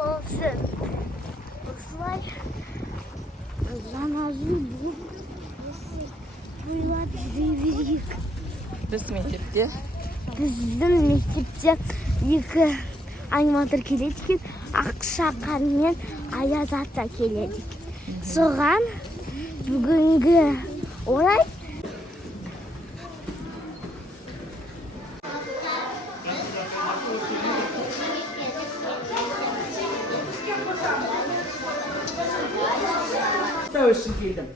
болсын. Осылай жаңа жыл бойлап жүре берейік. Біздің мектепте екі аниматор келеді екен, Ақшақар мен Аяз ата келеді. Соған бүгінгі орай үшін келдім.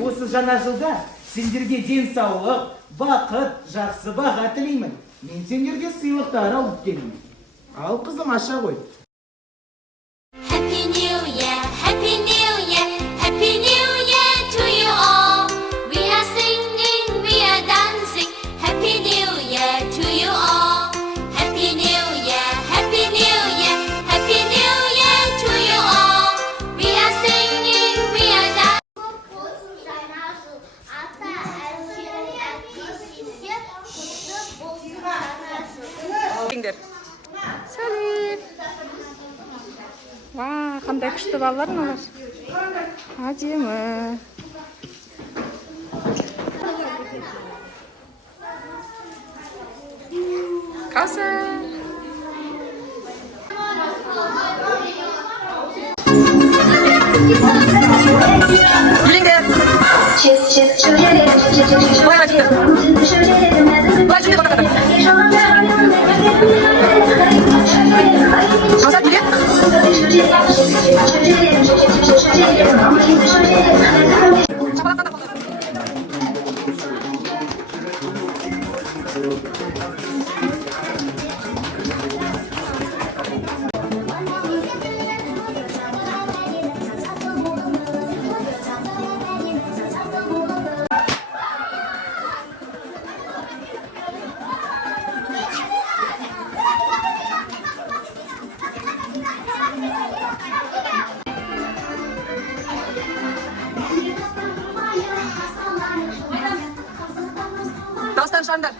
Осы жаңа жылда сендерге денсаулық, бақыт, жақсы баға тілеймін. Мен сендерге сыйлықтар алып келемін. Ал қызым аша қой. Happy New Year, Happy New Year, Happy New Year to you all. We are singing, we are dancing. Happy New Year to you all. Happy New Year, Happy New Year, Happy New Year to you all. We are singing, we are dancing. болсын жаңа жыл. Ата әженің әкесіне құтты болсын жаңа жыл. Сәлем. Ва, қандай күшті балалар мыналар. Әдемі. Каусар. Жүріңдер. Былай айтыңдар. Былай жүріңдер қотақтар. Каусар келе. Дауыстан шығарыңдар.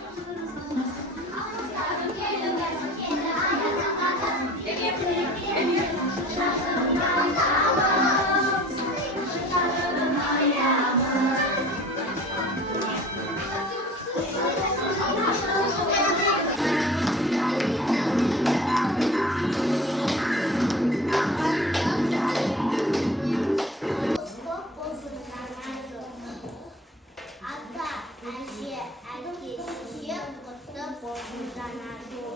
Ата әже әкесіне құтты болсын жаңа жыл.